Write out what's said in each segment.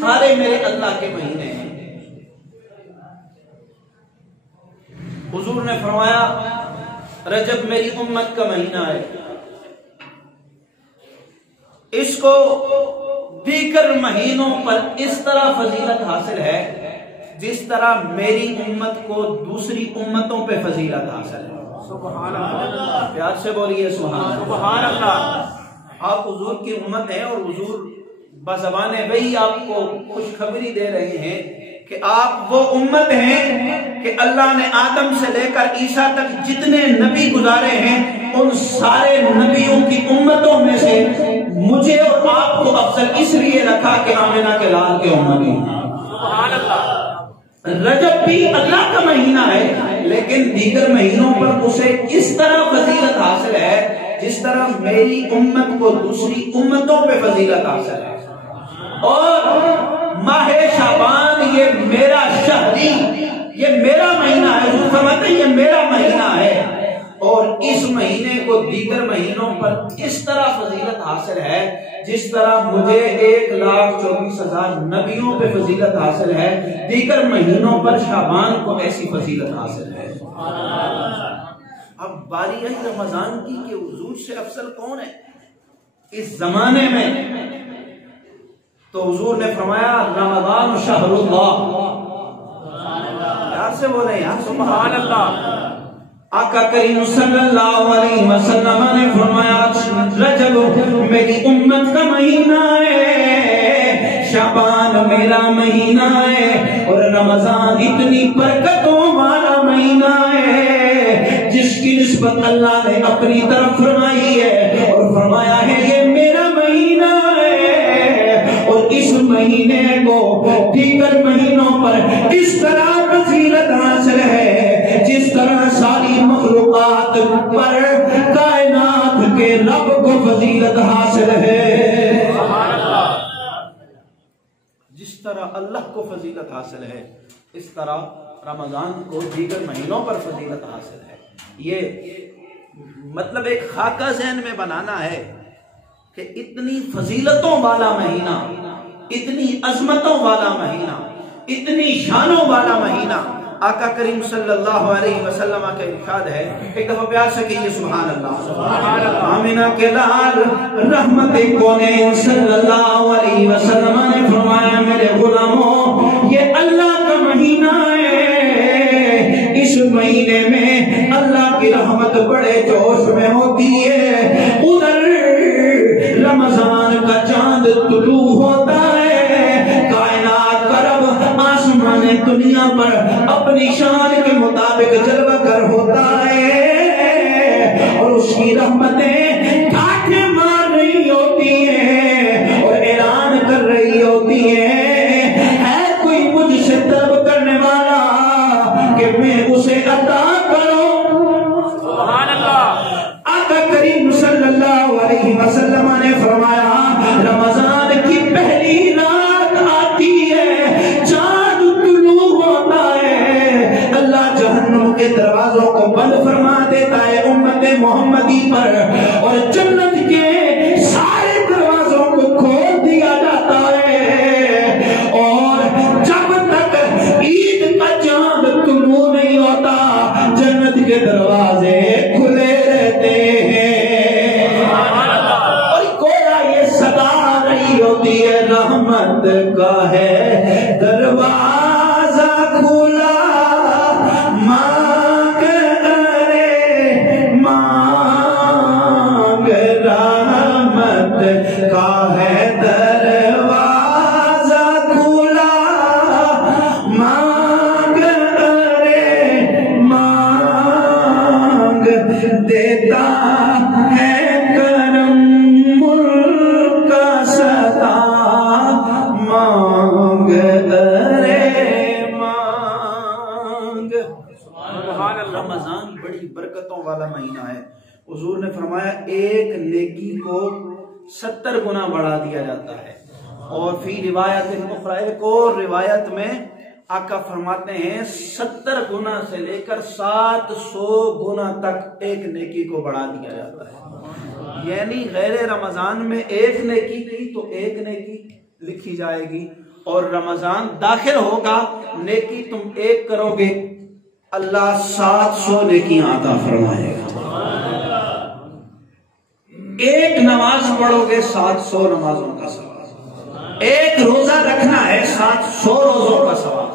سارے میرے اللہ کے مہینے ہیں۔ حضور نے فرمایا رجب میری امت کا مہینہ ہے، اس کو دیگر مہینوں پر اس طرح فضیلت حاصل ہے جس طرح میری امت کو دوسری امتوں پہ فضیلت حاصل ہے۔ سبحان اللہ، پیار سے بولیے سبحان اللہ۔ آپ حضور کی امت ہیں اور حضور بزبان وہی آپ کو خوشخبری دے رہے ہیں کہ آپ وہ امت ہیں کہ اللہ نے آدم سے لے کر عیسیٰ تک جتنے نبی گزارے ہیں ان سارے نبیوں کی امتوں میں سے مجھے اور آپ کو افضل اس لیے رکھا کہ آمنہ کے لال کے امتی ہیں۔ سبحان اللہ۔ رجب بھی اللہ کا مہینہ ہے لیکن دیگر مہینوں پر اسے اس طرح فضیلت حاصل ہے جس طرح میری امت کو دوسری امتوں پہ فضیلت حاصل ہے۔ اور ماہ شعبان یہ میرا شہری، یہ میرا مہینہ ہے، حضور فرماتے ہیں یہ میرا مہینہ ہے، اور اس مہینے کو دیگر مہینوں پر اس طرح فضیلت حاصل ہے جس طرح مجھے 1,24,000 نبیوں پہ فضیلت حاصل ہے، دیگر مہینوں پر شعبان کو ایسی فضیلت حاصل ہے۔ اب باری ہے رمضان کی کہ حضور سے افضل کون ہے اس زمانے میں؟ تو حضور نے فرمایا رمضان شہر اللہ۔ یار سے بولے یار سبحان اللہ۔ آقا کریم صلی اللہ علیہ وسلم نے فرمایا رجب میری امت کا مہینہ ہے، شعبان میرا مہینہ ہے، اور رمضان اتنی برکتوں والا مہینہ ہے جس کی نسبت اللہ نے اپنی طرف فرمائی ہے اور فرمایا ہے یہ میرا مہینہ ہے، اور اس مہینے کو دیگر مہینوں پر اس طرح فضیلت حاصل ہے جس طرح ساری مخلوقات پر کائنات کے رب کو فضیلت حاصل ہے۔ جس طرح اللہ کو فضیلت حاصل ہے اس طرح رمضان کو دیگر مہینوں پر فضیلت حاصل ہے۔ یہ مطلب ایک خاکہ ذہن میں بنانا ہے کہ اتنی فضیلتوں والا مہینہ، اتنی عظمتوں والا مہینہ، اتنی شانوں والا مہینہ، آقا کریم صلی اللہ علیہ وسلم کا ارشاد ہے، ایک دفعہ پیار سے کہیے سبحان اللہ۔ آمنہ کے لال رحمت کونین صلی اللہ علیہ وسلم نے فرمایا میرے غلاموں یہ اللہ کا مہینہ ہے، اس مہینے میں اللہ کی رحمت بڑے جوش میں ہوتی ہے، ادھر رمضان کا چاند طلوع ہوتا ہے، کائنات کا رب آسمان دنیا پر اپنی شان کے مطابق جلوہ گر ہوتا ہے، اور اس کی رحمتیں ٹھاٹھیں مار رہی ہوتی ہیں اور اعلان کر رہی ہوتی ہیں ہے کوئی مجھ سے طلب کرنے والا کہ میں اسے عطا کروں۔ سبحان اللہ۔ آقا کریم صلی اللہ علیہ وسلم نے فرمایا رمضان کی پہلی رات آتی ہے، چاند طلوع ہوتا ہے، اللہ جہنم کے دروازوں کو بند فرما دیتا ہے امت محمدی پر، اور جنت کے سارے دروازوں کو کھول دیا جاتا ہے، اور جب تک عید کا چاند طلوع نہیں ہوتا جنت کے دروازے کھلے رہتے ہیں، اور گویا یہ صدا آ رہی ہوتی ہے رحمت کا ہے دروازہ کھلا، مانگ ارے مانگ، رحمت کا ہے دروازہ کھلا، مانگ ارے مانگ، دیتا ہے کرم ملک کا ستا، مانگ ارے مانگ۔ رمضان بڑی برکتوں والا مہینہ ہے، حضور نے فرمایا ایک نیکی کو 70 گنا بڑھا دیا جاتا ہے، اور فی روایت اخری ایک اور روایت میں آقا فرماتے ہیں 70 گنا سے لے کر 700 گنا تک ایک نیکی کو بڑھا دیا جاتا ہے، یعنی غیر رمضان میں ایک نیکی کی تو ایک نیکی لکھی جائے گی، اور رمضان داخل ہوگا، نیکی تم ایک کرو گے، اللہ 700 نیکیاں عطا فرمائے گا۔ ایک نماز پڑھو گے 700 نمازوں کا ثواب، ایک روزہ رکھنا ہے 700 روزوں کا ثواب۔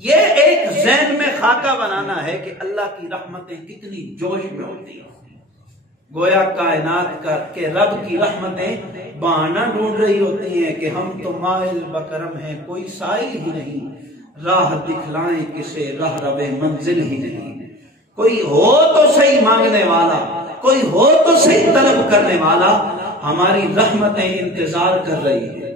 یہ ایک ذہن میں خاکہ بنانا ہے کہ اللہ کی رحمتیں کتنی جوش میں ہوتی ہیں۔ گویا کائنات کے رب کی رحمتیں بہانہ ڈھونڈ رہی ہوتی ہیں کہ ہم تو مائل بکرم ہیں، کوئی سائل ہی نہیں، راہ دکھلائیں کسے راہ رب منزل ہی نہیں۔ کوئی ہو تو صحیح مانگنے والا، کوئی ہو تو صحیح طلب کرنے والا، ہماری رحمتیں انتظار کر رہی ہیں۔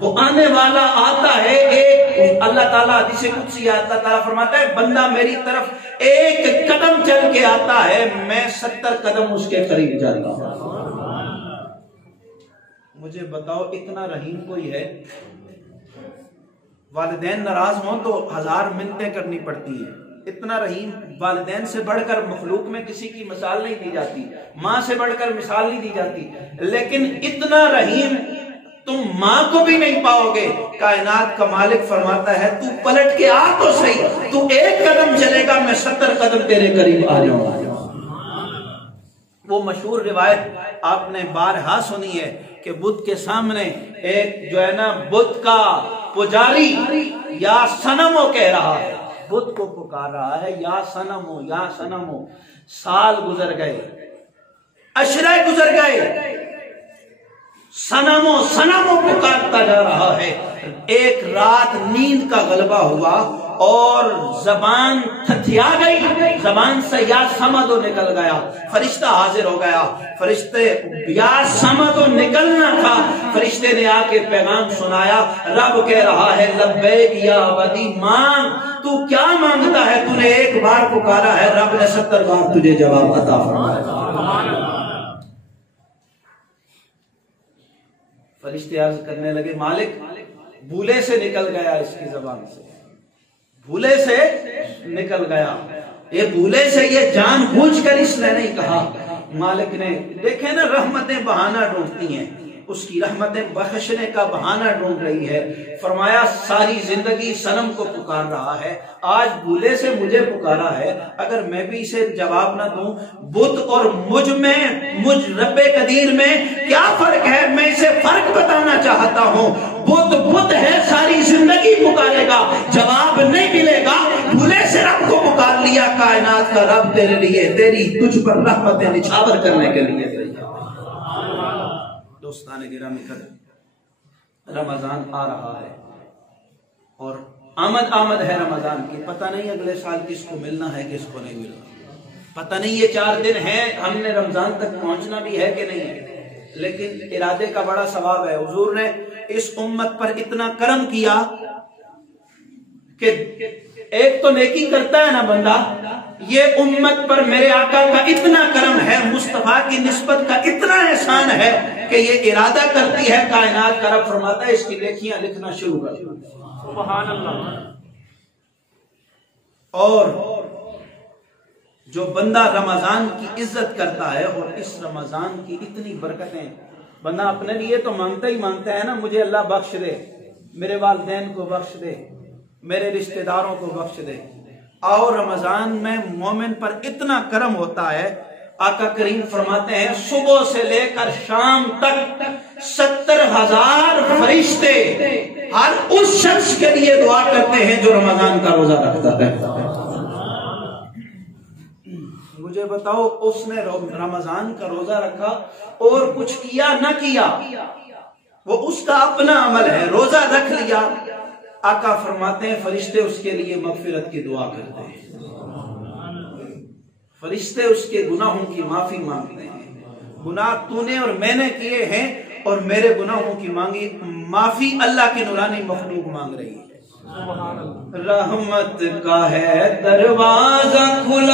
وہ آنے والا آتا ہے، ایک اللہ تعالیٰ حدیث قدسی اللہ تعالیٰ فرماتا ہے بندہ میری طرف ایک قدم چل کے آتا ہے، میں 70 قدم اس کے قریب جاتا ہوں۔ مجھے بتاؤ اتنا رحیم کوئی ہے؟ والدین ناراض ہوں تو 1000 منتیں کرنی پڑتی ہیں، اتنا رحیم والدین سے بڑھ کر مخلوق میں کسی کی مثال نہیں دی جاتی، ماں سے بڑھ کر مثال نہیں دی جاتی، لیکن اتنا رحیم تم ماں کو بھی نہیں پاؤ گے۔ کائنات کا مالک فرماتا ہے تو پلٹ کے آ تو صحیح، تو ایک قدم چلے گا میں 70 قدم تیرے قریب آ جاؤں گا۔ وہ مشہور روایت آپ نے بارہا سنی ہے کہ بدھ کے سامنے ایک جو ہے نا بدھ کا پجاری یا صنمو کہہ رہا ہے، بدھ کو پکار رہا ہے یا صنمو یا صنمو۔ سال گزر گئے، اشرے گزر گئے، صنمو پکارتا جا رہا ہے۔ ایک رات نیند کا غلبہ ہوا اور زبان تھتھیا گئی، زبان سے یا سمدو نکل گیا۔ فرشتہ حاضر ہو گیا، فرشتے یا سمدو نکلنا تھا، فرشتے نے آ کے پیغام سنایا، رب کہہ رہا ہے لبیک یا عبدی، مانگ، تو کیا مانگتا ہے؟ تو نے ایک بار پکارا ہے، رب نے 70 بار تجھے جواب عطا فرمایا۔ فرشتے عرض کرنے لگے مالک بھولے سے نکل گیا، اس کی زبان سے بھولے سے نکل گیا، یہ بھولے سے، یہ جان بوجھ کر اس نے نہیں کہا۔ مالک نے دیکھے نا رحمتیں بہانہ ڈھونڈتی ہیں، اس کی رحمتیں بخشنے کا بہانہ ڈھونڈ رہی ہے۔ فرمایا ساری زندگی صنم کو پکار رہا ہے، آج بھولے سے مجھے پکارا ہے، اگر میں بھی اسے جواب نہ دوں، بدھ اور مجھ میں، مجھ رب قدیر میں کیا فرق ہے؟ میں اسے فرق بتانا چاہتا ہوں۔ بدھ ہے، ساری زندگی پکارے گا، جواب نہیں ملے گا، بھولے سے رب کو پکار لیا۔ کائنات کا رب تیرے لیے، تیری تجھ پر رحمتیں نچھاور کرنے کے لیے۔ دوستان گرامی قدر، رمضان آ رہا ہے اور آمد ہے رمضان کی، پتہ نہیں اگلے سال کس کو ملنا ہے کس کو نہیں ملنا، پتہ نہیں یہ 4 دن ہیں ہم نے رمضان تک پہنچنا بھی ہے کہ نہیں ہے، لیکن ارادے کا بڑا ثواب ہے۔ حضور نے اس امت پر اتنا کرم کیا کہ ایک تو نیکی کرتا ہے نا بندہ، یہ امت پر میرے آقا کا اتنا کرم ہے، مصطفیٰ کی نسبت کا اتنا احسان ہے کہ یہ ارادہ کرتی ہے، کائنات کا رب فرماتا ہے اس کی نیکیاں لکھنا شروع کر دو۔ سبحان اللہ۔ اور جو بندہ رمضان کی عزت کرتا ہے اور اس رمضان کی اتنی برکتیں، بندہ اپنے لیے تو مانگتا ہی مانگتا ہے نا، مجھے اللہ بخش دے، میرے والدین کو بخش دے، میرے رشتہ داروں کو بخش دے۔ اور رمضان میں مومن پر اتنا کرم ہوتا ہے، آقا کریم فرماتے ہیں صبح سے لے کر شام تک 70,000 فرشتے ہر اس شخص کے لیے دعا کرتے ہیں جو رمضان کا روزہ رکھتا ہے۔ مجھے بتاؤ اس نے رمضان کا روزہ رکھا اور کچھ کیا نہ کیا، وہ اس کا اپنا عمل ہے، روزہ رکھ لیا، آقا فرماتے ہیں فرشتے اس کے لیے مغفرت کی دعا کرتے ہیں، فرشتے اس کے گناہوں کی معافی مانگتے ہیں۔ گناہ تو نے اور میں نے کیے ہیں اور میرے گناہوں کی مانگی معافی اللہ کی نورانی مخلوق مانگ رہی ہے۔ رحمت کا ہے دروازہ کھلا